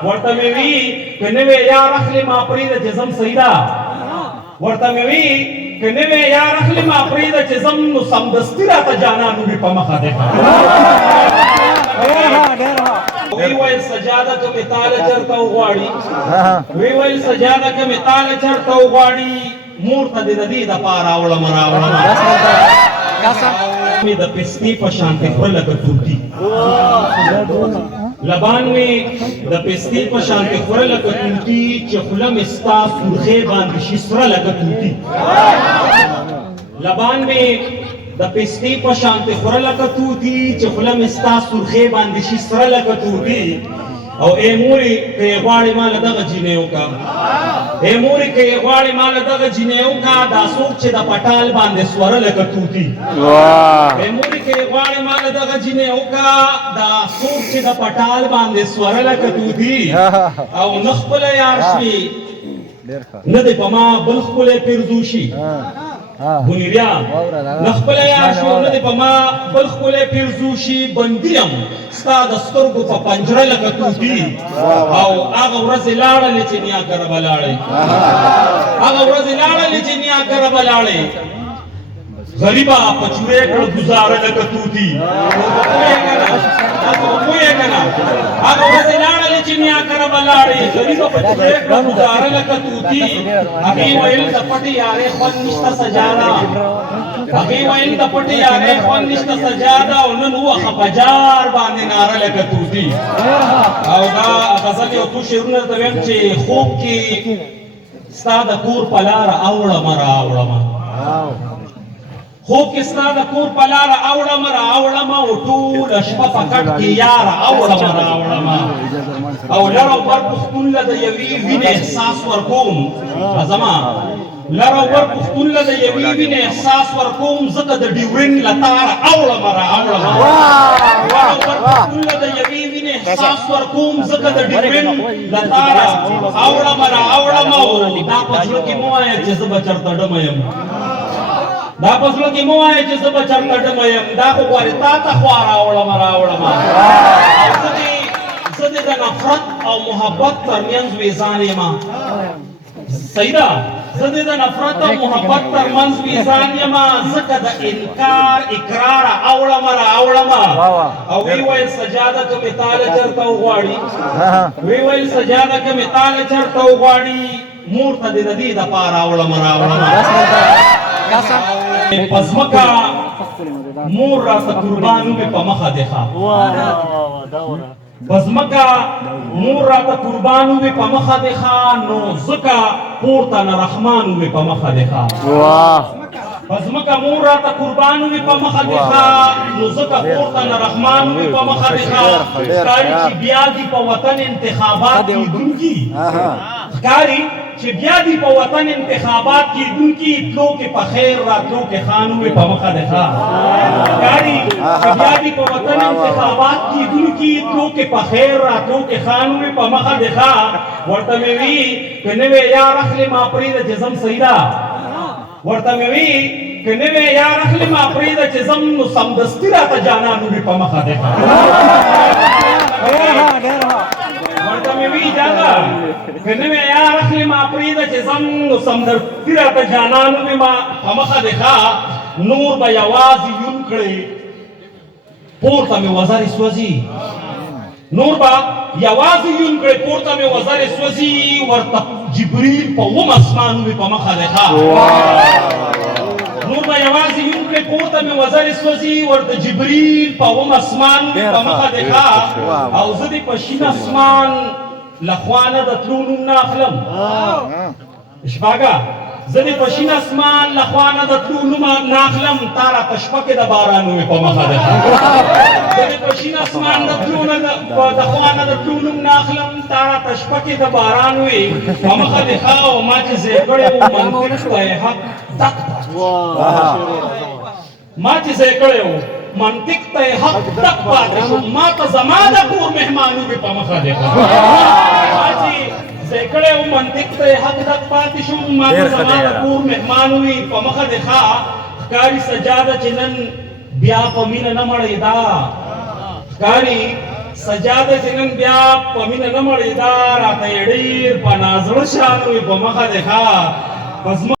ورته مې وی که نوې یار اخلې ما پرېږده چې ځم سیده ورته مې وی که نوې یار اخلې ما پرېږده چې ځم نو سمدستي راته جانان وي په مخه دی وی ویل سجاده که مې تاله چېرته وغواړي وی ویل سجاده که مې تاله چېرته وغواړي مور ته دې د دې دپاره راوړم مې د پستې په شانتې خوره لکه توتي لبان مې د پستې په شانتې خوره لکه توتي چې خوله مې ستا سورخۍ باندې شي سره لکه توتي لبان مې د پستې په شانتې خوره لکه توتي چې خوله مې ستا سورخۍ باندې شي سره لکه توتي او ای مورې که یې غواړې ما له دغه جینۍ وکړه ای مورې که یې غواړې ما له دغه جینۍ وکړه دا څوک چې د پټال باندې سوره لکه توتي ای مورې که یې غواړې ما له دغه جینۍ وکړه دا څوک چې د پټال باندې سوره لکه توتي او نه خپله یار شي نه دی په ما بل ښکلی پیرزو شي بنیریا نخپله یار شو نه دی په ما بل ښکلی پیرزو شي بندي یم ستا د سترګو په پنجره لکه توتي او هغه ورځې لاړلې چې نیا کره به لاړې هغه ورځې لاړلې چې نیا کره به لاړې غریبه په چورې کړه ګزاره لکه توتي پوهېږه که نه هغه ورځې لاړلې چې نیا کره به لاړې غریبه په چورې کړه ګزاره لکه توتي هغې ویل د پټې یارې خوند نشته سجاده هغې ویل د پټې یارې خوند نشته سجاده او نن ووخه په جار باندې ناره لکه توتي او دا غزل یو څو شعرونه درته ویم چې خوب کې ستا د کور په لاره اوړمه راوړمه خوب کې ستا د کور په لاره اوړمه راوړمه او ټوله شپه په کټ کې یاره اوړمه راوړمه او لر او بر پښتون له د یوې وینې احساس ورکوم زما لر او بر پښتون له د یوې وینې احساس ورکوم ځکه د ډیورین له تاره اوړمه راوړمه لر او بر پښتون له د یوې وینې احساس ورکوم ځکه د ډیورین له تاره اوړمه راوړمه او دا په زړه کې مه وایه چې زه به چېرته ډمه یم دا په زړه کې مه وایه چې زه به چېرته ډمه یم دا خو غواړې تا ته خوا راوړمه زه دې د نفرت او محبت ترمنځ ویزان یم صحیح ده زه دې د نفرت او محبت ترمنځ ویزان یم ځکه د انکار اقراره اوړمه راوړمه او وی ویل سجاده که مې تاله چېرته وغواړي وی ویل سجاده که مې تاله چېرته وغواړي مور ته دې د دې دپاره راوړمه پزمکا مور راته قربان وي په مخه دی ښه پزمکا مور راته قربان وي په مخه دی ښه نو ځکه پورته نه رحمان وي په مخه دی ښه پزمکا مور راته قربان وي په مخه دی ښه نو ځکه پورته نه رحمان وي په مخه دی ښه ښکاري چې بیا دي په وطن انتخابات کېدونکي ښکاري چې بیا دي په وطن انتخابات کېدونکي تلو کې په خیر راتلو کې خان وي په مخه دی ښه ښکاري چې بیا دي په وطن انتخابات کېدونکي تلو کې په خیر راتلو کې خان وي په مخه دی ښه ورته مې وي که نوې یار اخلې ما پرېږده چې ځم سیده ورته مې وی که نوې یار اخلې ما پرېږده چې ځم نو سمدستي راته جانان وي په مخه دی ورته مې وی جاده که نوې یار اخلې ما پرېږده چې ځم نو سمدستي راته جانان وي په مخه دی ښه نور به یوازې یون کړې پورته مې وزرې سوځي نور به یوازې یون کړې پورته مې وزرې سوځي ورته جبریل په اوم اسمان وي په مخه دی ښه نور به یوازې یون کړې پورته مې وزرې سوځي ورته جبریل په اوم اسمان وي په مخه دی ښه او زه دې په شین اسمان له خوا نه د تلو نوم نه اخلم شپاږه زه دې په شین اسمان له خوا نه د تلو نوم نه اخلم تا راته شپه کې د باران وي په مخه دی ښه زه دې په شین اسمان د تلو نه د خوا نه د تلو نوم نه اخلم تا راته شپه کې د باران وي په مخه دی ښه او ما چې ځای کړی و منطق ته یې حق دق ما چې ځای کړی و منطق ته یې حق دق پاتې شو ما ته زما د کور مهمان وي په مخه دی ښه ما چې ځای کړی و منطق ته یې حق دق پاتې شو ما ته زما د کور مهمان وي په مخه دی ښه ښکاري سجاده چې نن بیا په مینه نه مړېدا ښکاري سجاده جنن بیا پمینه نه مړی دا راته ډیر په نازړه شان وي په مخه ده ښه